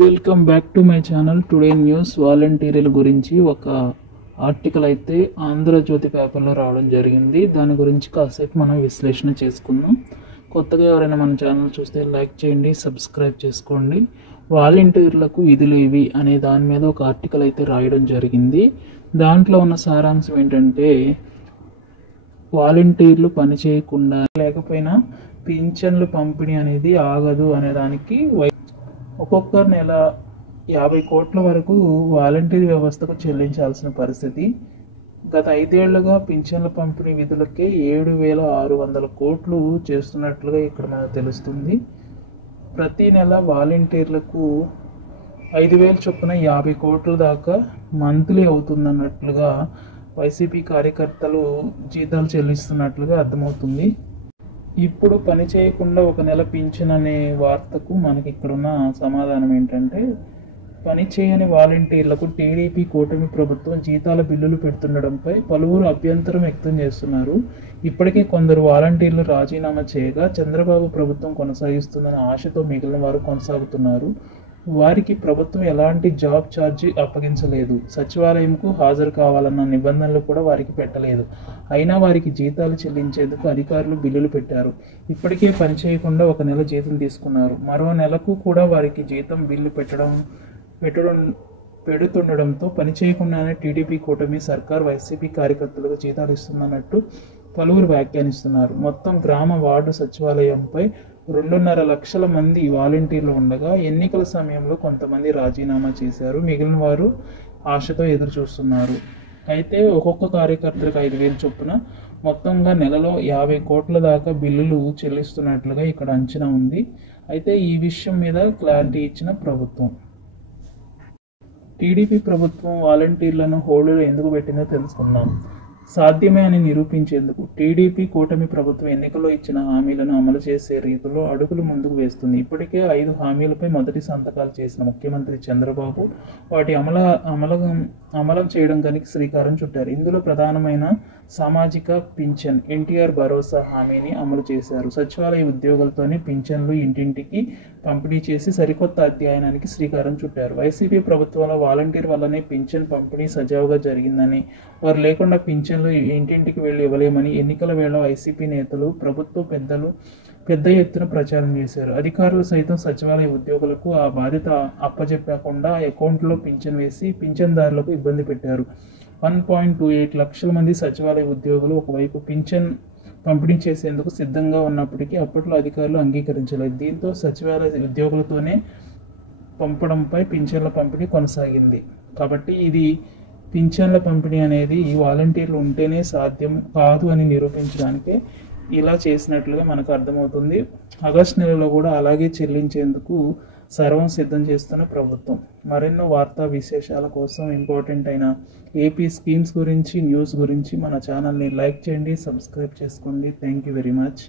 Welcome back to my channel. Today news వాలంటీర్ల గురించి ఒక ఆర్టికల్ అయితే ఆంధ్రజ్యోతి పేపర్లో రావడం జరిగింది. దాని గురించి కాసేపు మనం విశ్లేషణ చేసుకుందాం. కొత్తగా ఎవరైనా మన ఛానల్ చూస్తే లైక్ చేయండి, సబ్స్క్రైబ్ చేసుకోండి. వాలంటీర్లకు విధులు ఇవి అనే దాని మీద ఒక ఆర్టికల్ అయితే రాయడం జరిగింది. దాంట్లో ఉన్న సారాంశం ఏంటంటే, వాలంటీర్లు పని చేయకుండా లేకపోయినా పింఛన్లు పంపిణీ అనేది ఆగదు అనే దానికి ఒక్కొక్క నెల 50 కోట్ల వరకు వాలంటీర్ వ్యవస్థకు చెల్లించాల్సిన పరిస్థితి. గత 5 ఏళ్లుగా పింఛన్ల పంపిణీ విధులకే 7,600 కోట్లు చేస్తున్నట్లుగా ఇక్కడ మనకు తెలుస్తుంది. ప్రతి నెల వాలంటీర్లకు 5,000 చొప్పున 50 కోట్ల దాకా మంత్లీ అవుతుందన్నట్లుగా వైసీపీ కార్యకర్తలు జీతాలు చెల్లిస్తున్నట్లుగా అర్థమవుతుంది. ఇప్పుడు పని చేయకుండా ఒక నెల పింఛన్ అనే వార్తకు మనకి ఇక్కడున్న సమాధానం ఏంటంటే, పని చేయని వాలంటీర్లకు టీడీపీ కూటమి ప్రభుత్వం జీతాల బిల్లులు పెడుతుండడంపై పలువురు అభ్యంతరం వ్యక్తం చేస్తున్నారు. ఇప్పటికే కొందరు వాలంటీర్లు రాజీనామా చేయగా చంద్రబాబు ప్రభుత్వం కొనసాగిస్తుందన్న ఆశతో మిగిలిన వారు కొనసాగుతున్నారు. వారికి ప్రభుత్వం ఎలాంటి జాబ్ ఛార్జీ అప్పగించలేదు, సచివాలయంకు హాజరు కావాలన్న నిబంధనలు కూడా వారికి పెట్టలేదు. అయినా వారికి జీతాలు చెల్లించేందుకు అధికారులు బిల్లులు పెట్టారు. ఇప్పటికే పని చేయకుండా ఒక నెల జీతం తీసుకున్నారు. మరో నెలకు కూడా వారికి జీతం బిల్లు పెడుతుండడంతో పని చేయకుండానే టీడీపీ కూటమి సర్కార్ వైసీపీ కార్యకర్తలకు జీతాలు ఇస్తుందన్నట్టు పలువురు వ్యాఖ్యానిస్తున్నారు. మొత్తం గ్రామ వార్డు సచివాలయంపై 2.5 లక్షల మంది వాలంటీర్లు ఉండగా ఎన్నికల సమయంలో కొంతమంది రాజీనామా చేశారు. మిగిలిన వారు ఆశతో ఎదురు చూస్తున్నారు. అయితే ఒక్కొక్క కార్యకర్తలకు 5,000 చొప్పున మొత్తంగా నెలలో 50 కోట్ల దాకా బిల్లులు చెల్లిస్తున్నట్లుగా ఇక్కడ అంచనా ఉంది. అయితే ఈ విషయం మీద క్లారిటీ ఇచ్చిన ప్రభుత్వం. టీడీపీ ప్రభుత్వం వాలంటీర్లను హోల్డ్లో ఎందుకు పెట్టిందో తెలుసుకుందాం. సాధ్యమే అని నిరూపించేందుకు టీడీపీ కూటమి ప్రభుత్వం ఎన్నికల్లో ఇచ్చిన హామీలను అమలు చేసే రీతిలో అడుగులు ముందుకు వేస్తుంది. ఇప్పటికే 5 హామీలపై మొదటి సంతకాలు చేసిన ముఖ్యమంత్రి చంద్రబాబు వాటి అమలు చేయడానికి శ్రీకారం చుట్టారు. ఇందులో ప్రధానమైన సామాజిక పింఛన్ ఎన్టీఆర్ భరోసా హామీని అమలు చేశారు. సచివాలయ ఉద్యోగులతోనే పింఛన్లు ఇంటింటికి పంపిణీ చేసి సరికొత్త అధ్యయనానికి శ్రీకారం చుట్టారు. వైసీపీ ప్రభుత్వంలో వాలంటీర్ వల్లనే పింఛన్ పంపిణీ సజావుగా జరిగిందని, వారు లేకుండా పింఛన్లు ఇంటింటికి వెళ్ళి ఇవ్వలేమని ఎన్నికల వేళ వైసీపీ నేతలు, ప్రభుత్వ పెద్దలు పెద్ద ఎత్తున ప్రచారం చేశారు. అధికారులు సైతం సచివాలయ ఉద్యోగులకు ఆ బాధ్యత అప్పచెప్పకుండా అకౌంట్లో పింఛన్ వేసి పింఛన్దారులకు ఇబ్బంది పెట్టారు. 1.28 లక్షల మంది సచివాలయ ఉద్యోగులు ఒకవైపు పింఛన్ పంపిణీ చేసేందుకు సిద్ధంగా ఉన్నప్పటికీ అప్పట్లో అధికారులు అంగీకరించలేదు. దీంతో సచివాలయ ఉద్యోగులతోనే పంపడంపై పింఛన్ల పంపిణీ కొనసాగింది. కాబట్టి ఇది పింఛన్ల పంపిణీ అనేది ఈ వాలంటీర్లు ఉంటేనే సాధ్యం కాదు అని నిరూపించడానికే ఇలా చేసినట్లుగా మనకు అర్థమవుతుంది. ఆగస్టు నెలలో కూడా అలాగే చెల్లించేందుకు సర్వం సిద్ధం చేస్తున్న ప్రభుత్వం. మరెన్నో వార్తా విశేషాల కోసం ఇంపార్టెంట్ అయిన ఏపీ స్కీమ్స్ గురించి, న్యూస్ గురించి మన ఛానల్ని లైక్ చేయండి, సబ్స్క్రైబ్ చేసుకోండి. Thank you very much.